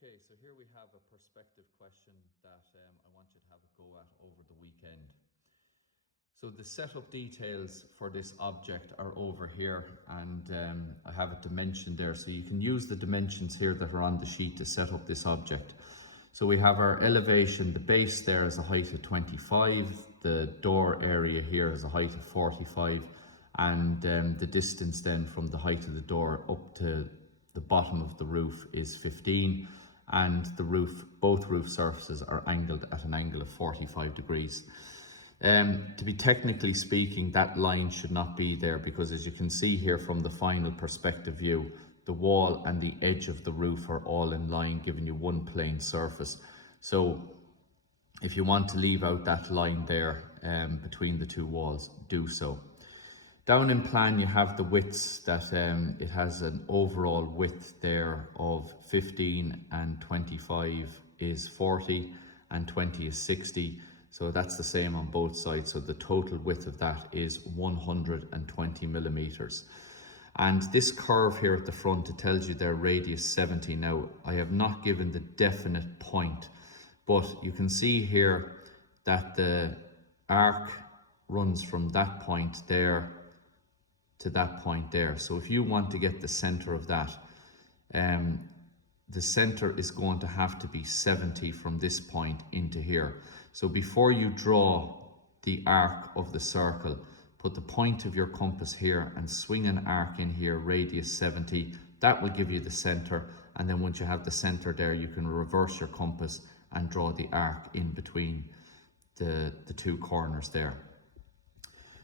Okay, so here we have a perspective question that I want you to have a go at over the weekend. So the setup details for this object are over here, and I have a dimension there, so you can use the dimensions here that are on the sheet to set up this object. So we have our elevation, the base there is a height of 25, the door area here is a height of 45, and the distance then from the height of the door up to the bottom of the roof is 15, and the roof, both roof surfaces are angled at an angle of 45 degrees. To be technically speaking, that line should not be there, because as you can see here from the final perspective view, the wall and the edge of the roof are all in line, giving you one plane surface. So if you want to leave out that line there between the two walls, do so. Down in plan you have the widths that it has an overall width there of 15, and 25 is 40 and 20 is 60. So that's the same on both sides. So the total width of that is 120 millimeters. And this curve here at the front, it tells you their radius 70. Now, I have not given the definite point, but you can see here that the arc runs from that point there to that point there. So if you want to get the center of that, the center is going to have to be 70 from this point into here. So before you draw the arc of the circle, put the point of your compass here and swing an arc in here, radius 70. That will give you the center. And then once you have the center there, you can reverse your compass and draw the arc in between the two corners there.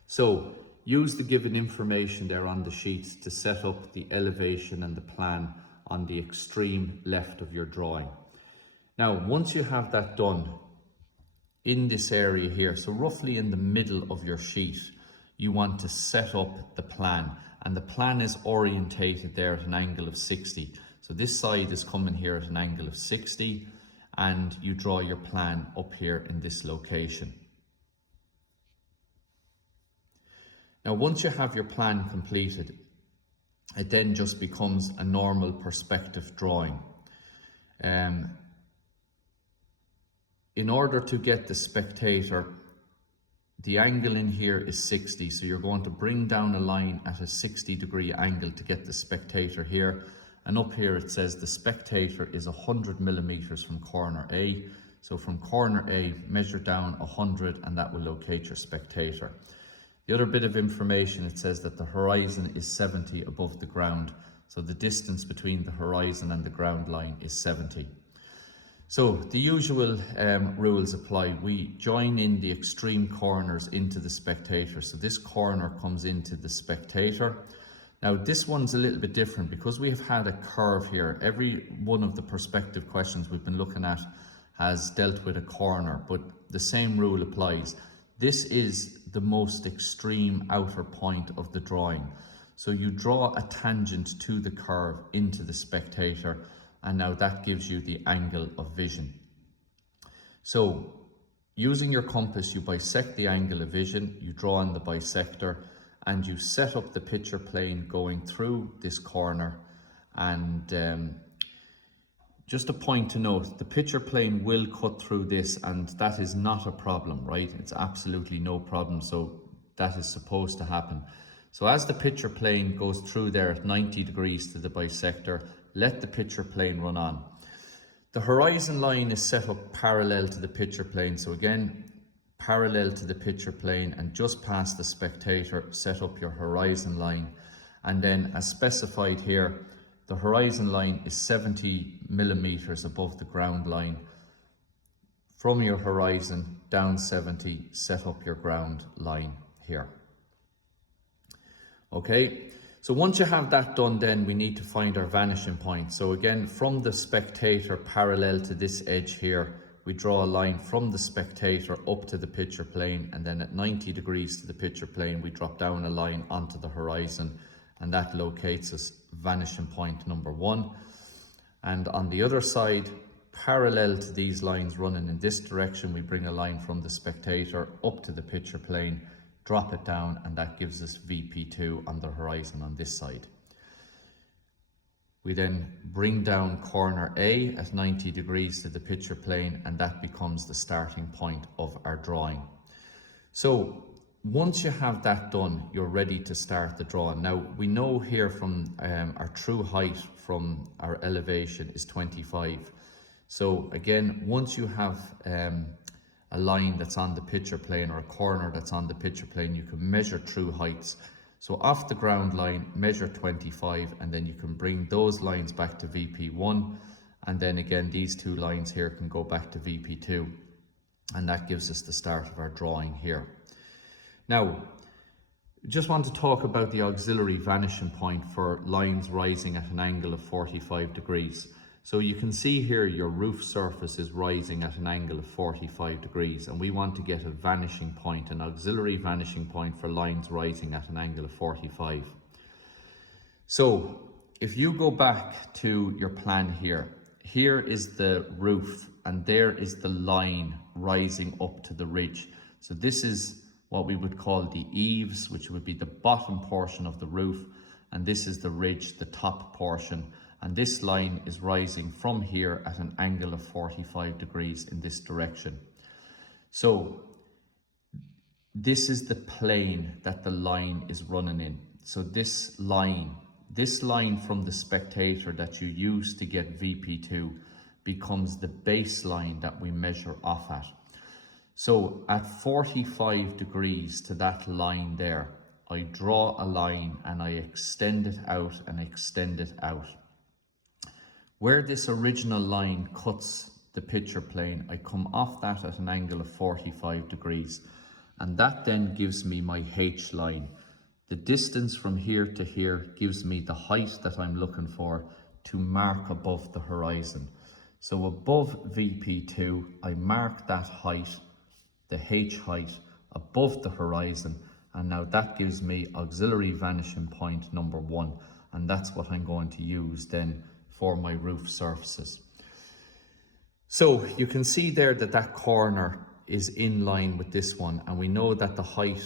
So use the given information there on the sheets to set up the elevation and the plan on the extreme left of your drawing. Now, once you have that done in this area here, so roughly in the middle of your sheet, you want to set up the plan, and the plan is orientated there at an angle of 60. So this side is coming here at an angle of 60, and you draw your plan up here in this location. Now, once you have your plan completed, it then just becomes a normal perspective drawing. In order to get the spectator, the angle in here is 60, so you're going to bring down a line at a 60-degree angle to get the spectator here. And up here it says the spectator is 100 millimeters from corner A. So from corner A, measure down 100, and that will locate your spectator. The other bit of information, it says that the horizon is 70 above the ground. So the distance between the horizon and the ground line is 70. So the usual rules apply. We join in the extreme corners into the spectator. So this corner comes into the spectator. Now this one's a little bit different because we have had a curve here. Every one of the perspective questions we've been looking at has dealt with a corner, but the same rule applies. This is the most extreme outer point of the drawing. So you draw a tangent to the curve into the spectator, and now that gives you the angle of vision. So using your compass, you bisect the angle of vision, you draw in the bisector, and you set up the picture plane going through this corner. And just a point to note, the picture plane will cut through this, and that is not a problem, right? It's absolutely no problem. So that is supposed to happen. So as the picture plane goes through there at 90 degrees to the bisector, let the picture plane run on. The horizon line is set up parallel to the picture plane. So again, parallel to the picture plane, and just past the spectator, set up your horizon line. And then as specified here, the horizon line is 70 millimeters above the ground line. From your horizon down 70, set up your ground line here. Okay, so once you have that done, then we need to find our vanishing point. So again, from the spectator parallel to this edge here, we draw a line from the spectator up to the picture plane, and then at 90 degrees to the picture plane, we drop down a line onto the horizon, and that locates us vanishing point number 1. And on the other side, parallel to these lines running in this direction, we bring a line from the spectator up to the picture plane, drop it down, and that gives us VP2 on the horizon on this side. We then bring down corner A at 90 degrees to the picture plane, and that becomes the starting point of our drawing. So once you have that done, you're ready to start the drawing. Now we know here from our true height from our elevation is 25. So again, once you have a line that's on the picture plane or a corner that's on the picture plane, you can measure true heights. So off the ground line, measure 25, and then you can bring those lines back to VP1. And then again, these two lines here can go back to VP2. And that gives us the start of our drawing here. Now, just want to talk about the auxiliary vanishing point for lines rising at an angle of 45 degrees. So you can see here your roof surface is rising at an angle of 45 degrees, and we want to get a vanishing point, an auxiliary vanishing point for lines rising at an angle of 45. So if you go back to your plan here, here is the roof and there is the line rising up to the ridge. So this is what we would call the eaves, which would be the bottom portion of the roof, and this is the ridge, the top portion. And this line is rising from here at an angle of 45 degrees in this direction. So this is the plane that the line is running in. So this line from the spectator that you use to get VP2 becomes the baseline that we measure off at. So at 45 degrees to that line there, I draw a line and I extend it out and extend it out. Where this original line cuts the picture plane, I come off that at an angle of 45 degrees, and that then gives me my H line. The distance from here to here gives me the height that I'm looking for to mark above the horizon. So above VP2, I mark that height, the H height, above the horizon, and now that gives me auxiliary vanishing point number 1, and that's what I'm going to use then for my roof surfaces. So you can see there that that corner is in line with this one, and we know that the height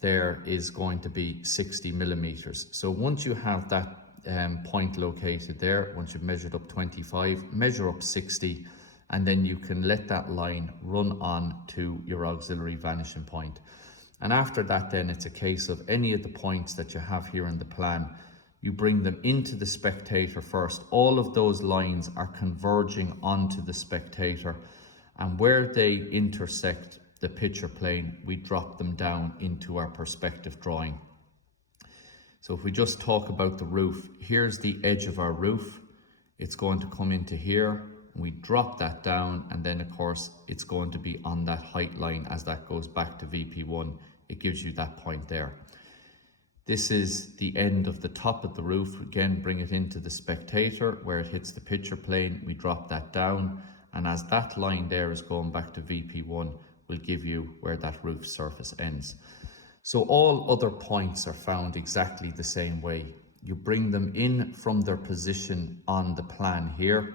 there is going to be 60 millimeters. So once you have that point located there, once you've measured up 25, measure up 60, and then you can let that line run on to your auxiliary vanishing point. And after that then it's a case of any of the points that you have here in the plan, you bring them into the spectator first. All of those lines are converging onto the spectator, and where they intersect the picture plane, we drop them down into our perspective drawing. So if we just talk about the roof, here's the edge of our roof. It's going to come into here, and we drop that down, and then of course it's going to be on that height line as that goes back to VP1. It gives you that point there. This is the end of the top of the roof. Again, bring it into the spectator where it hits the picture plane. We drop that down, and as that line there is going back to VP1, will give you where that roof surface ends. So all other points are found exactly the same way. You bring them in from their position on the plan here,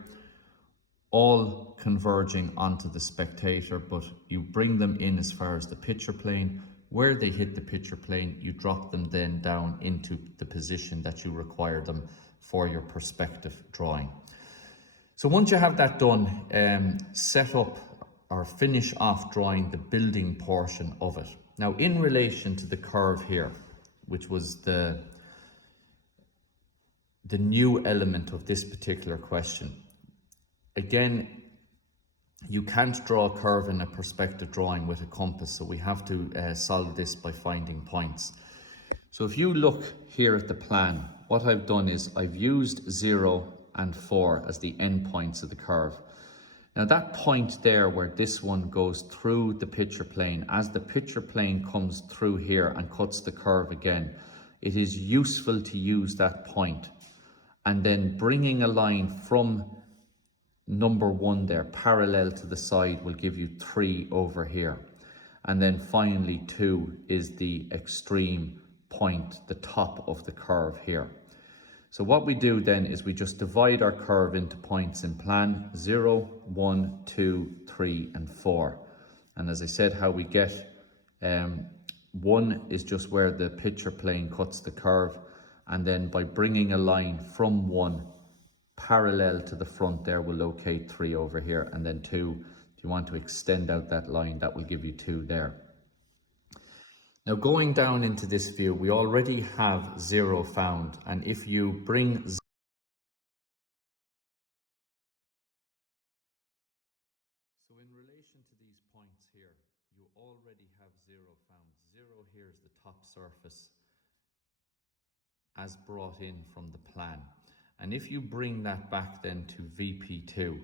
all converging onto the spectator, but you bring them in as far as the picture plane. Where they hit the picture plane, you drop them then down into the position that you require them for your perspective drawing. So once you have that done, set up or finish off drawing the building portion of it. Now in relation to the curve here, which was the new element of this particular question, again, you can't draw a curve in a perspective drawing with a compass, so we have to solve this by finding points. So if you look here at the plan, what I've done is I've used 0 and 4 as the endpoints of the curve. Now that point there where this one goes through the picture plane, as the picture plane comes through here and cuts the curve again, it is useful to use that point, and then bringing a line from number 1 there parallel to the side will give you 3 over here, and then finally 2 is the extreme point, the top of the curve here. So what we do then is we just divide our curve into points in plan: 0, 1, 2, 3 and 4. And as I said, how we get 1 is just where the picture plane cuts the curve, and then by bringing a line from 1 parallel to the front there will locate 3 over here, and then 2. If you want to extend out that line, that will give you 2 there. Now going down into this view, we already have 0 found, and if you bring So in relation to these points here, you already have 0 found. 0 here is the top surface as brought in from the plan. And if you bring that back then to VP2,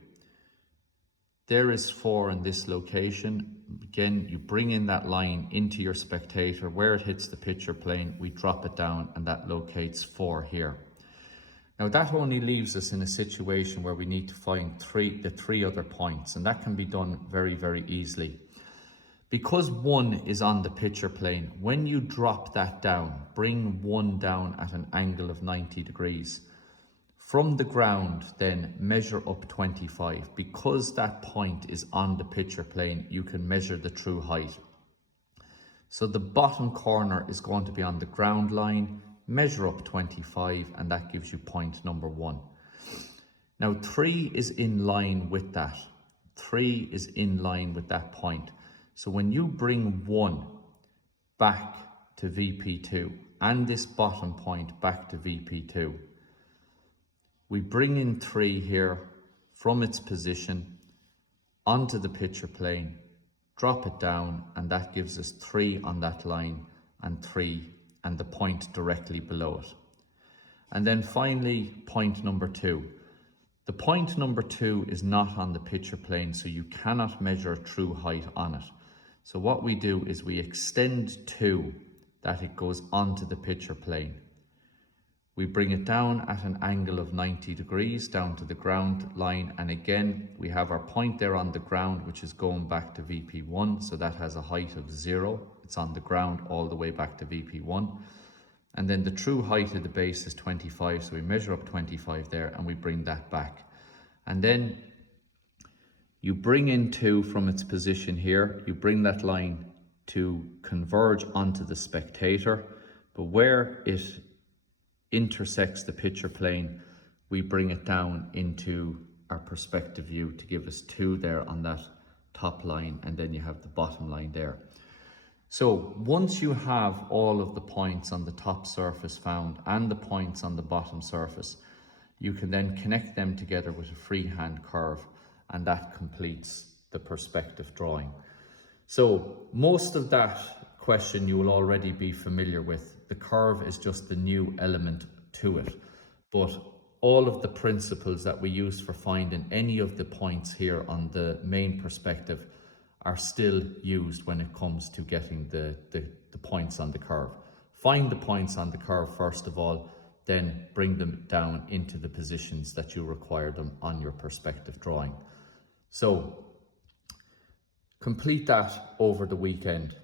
there is 4 in this location. Again, you bring in that line into your spectator. Where it hits the picture plane, we drop it down, and that locates 4 here. Now that only leaves us in a situation where we need to find the 3 other points, and that can be done very, very easily. Because 1 is on the picture plane, when you drop that down, bring 1 down at an angle of 90 degrees. From the ground, then measure up 25. Because that point is on the picture plane, you can measure the true height. So the bottom corner is going to be on the ground line. Measure up 25, and that gives you point number 1. Now 3 is in line with that. 3 is in line with that point. So when you bring 1 back to VP2 and this bottom point back to VP2, we bring in 3 here from its position onto the picture plane, drop it down, and that gives us 3 on that line and 3 and the point directly below it. And then finally, point number 2. The point number 2 is not on the picture plane, so you cannot measure true height on it. So what we do is we extend 2 that it goes onto the picture plane. We bring it down at an angle of 90 degrees down to the ground line, and again we have our point there on the ground, which is going back to VP1, so that has a height of 0. It's on the ground all the way back to VP1, and then the true height of the base is 25, so we measure up 25 there and we bring that back. And then you bring in 2 from its position here, you bring that line to converge onto the spectator, but where it intersects the picture plane, we bring it down into our perspective view to give us 2 there on that top line, and then you have the bottom line there. So once you have all of the points on the top surface found and the points on the bottom surface, you can then connect them together with a freehand curve, and that completes the perspective drawing. So most of that question you will already be familiar with. The curve is just the new element to it, but all of the principles that we use for finding any of the points here on the main perspective are still used when it comes to getting the points on the curve. Find the points on the curve first of all, then bring them down into the positions that you require them on your perspective drawing. So complete that over the weekend.